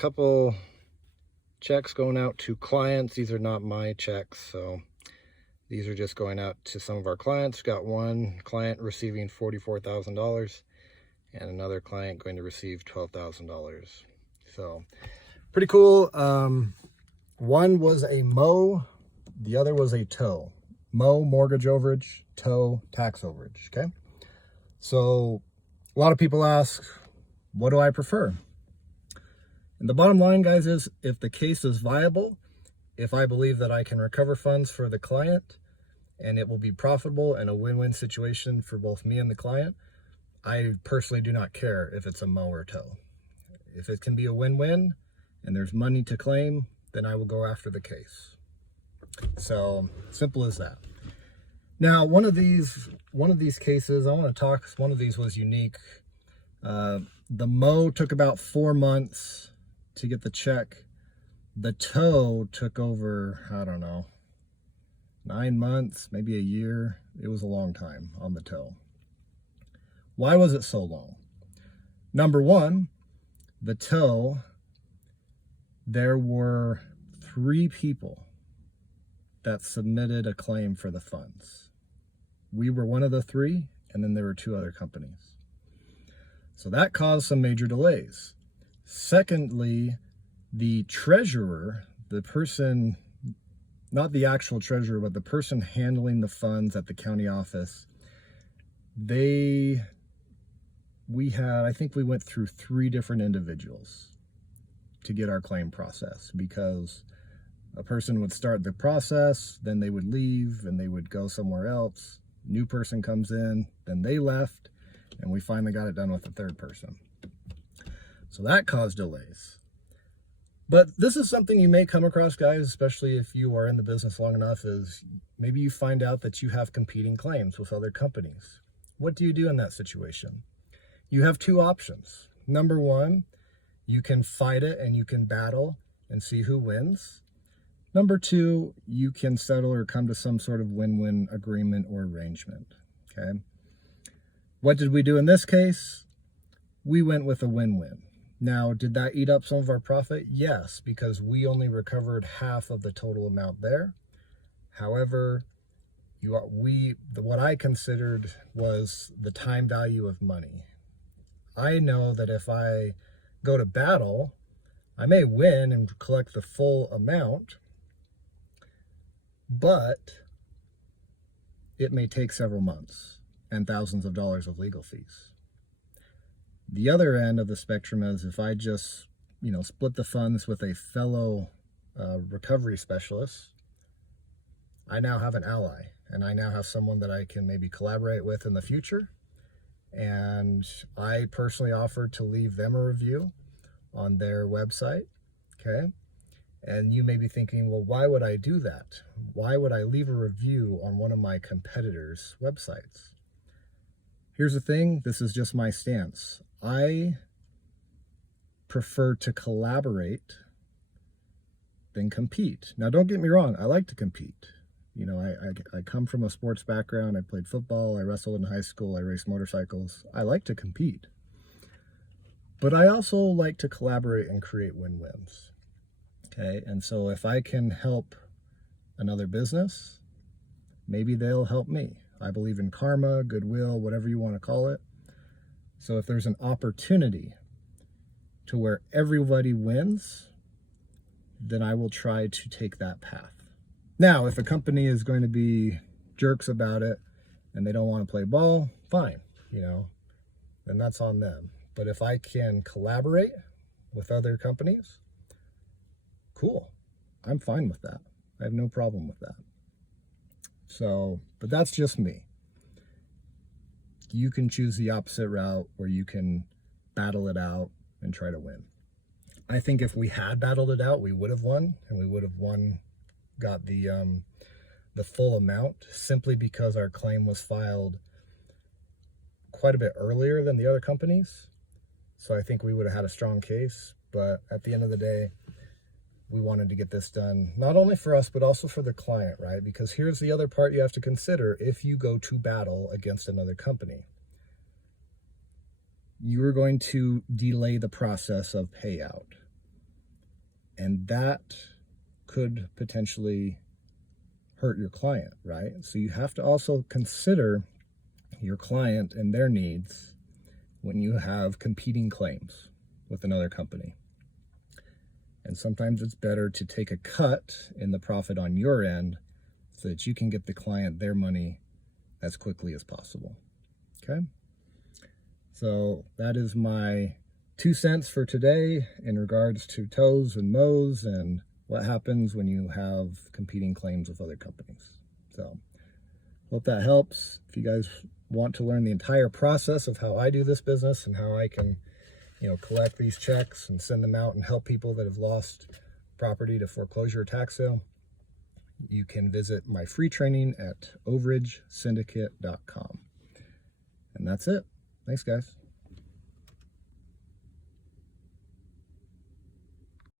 couple checks going out to clients. These are not my checks, so these are just going out to some of our clients. Got one client receiving $44,000 and another client going to receive $12,000. So pretty cool. One was a mow, the other was a tow. Mow, mortgage overage; tow, tax overage. Okay, so a lot of people ask, what do I prefer? And the bottom line, guys, is if the case is viable, if I believe that I can recover funds for the client and it will be profitable and a win-win situation for both me and the client, I personally do not care if it's a mow or tow. If it can be a win-win and there's money to claim, then I will go after the case. So simple as that. Now, one of these cases, I want to talk, one of these was unique. The mow took about 4 months to get the check. The tow took over, I don't know, 9 months, maybe a year. It was a long time on the tow. Why was it so long? Number one, the tow, there were 3 people that submitted a claim for the funds. We were one of the 3, and then there were 2 other companies. So that caused some major delays. Secondly, the treasurer, the person, not the actual treasurer, but the person handling the funds at the county office, I think we went through 3 different individuals to get our claim processed, because a person would start the process, then they would leave and they would go somewhere else. New person comes in, then they left, and we finally got it done with the 3rd person. So that caused delays. But this is something you may come across, guys, especially if you are in the business long enough, is maybe you find out that you have competing claims with other companies. What do you do in that situation? You have 2 options. Number one, you can fight it and you can battle and see who wins. Number 2, you can settle or come to some sort of win-win agreement or arrangement, okay? What did we do in this case? We went with a win-win. Now, did that eat up some of our profit? Yes, because we only recovered half of the total amount there. However, what I considered was the time value of money. I know that if I go to battle, I may win and collect the full amount, but it may take several months and thousands of dollars of legal fees. The other end of the spectrum is if I just, split the funds with a fellow recovery specialist, I now have an ally, and I now have someone that I can maybe collaborate with in the future. And I personally offered to leave them a review on their website, okay? And you may be thinking, well, why would I do that? Why would I leave a review on one of my competitors' websites? Here's the thing, this is just my stance. I prefer to collaborate than compete. Now, don't get me wrong, I like to compete. I come from a sports background. I played football, I wrestled in high school, I raced motorcycles. I like to compete. But I also like to collaborate and create win-wins. Okay, and so if I can help another business, maybe they'll help me. I believe in karma, goodwill, whatever you want to call it. So if there's an opportunity to where everybody wins, then I will try to take that path. Now, if a company is going to be jerks about it and they don't want to play ball, fine, then that's on them. But if I can collaborate with other companies, cool. I'm fine with that. I have no problem with that. So, but that's just me. You can choose the opposite route where you can battle it out and try to win. I think if we had battled it out, we would have won, and we would have got the full amount, simply because our claim was filed quite a bit earlier than the other companies. So I think we would have had a strong case. But at the end of the day, we wanted to get this done, not only for us, but also for the client, right? Because here's the other part you have to consider if you go to battle against another company. You are going to delay the process of payout. that could potentially hurt your client, right? So you have to also consider your client and their needs when you have competing claims with another company. And sometimes it's better to take a cut in the profit on your end so that you can get the client their money as quickly as possible. Okay? So that is my 2 cents for today in regards to tows and mows and what happens when you have competing claims with other companies. So hope that helps. If you guys want to learn the entire process of how I do this business and how I can, collect these checks and send them out and help people that have lost property to foreclosure or tax sale, you can visit my free training at overagesyndicate.com. And that's it. Thanks, guys.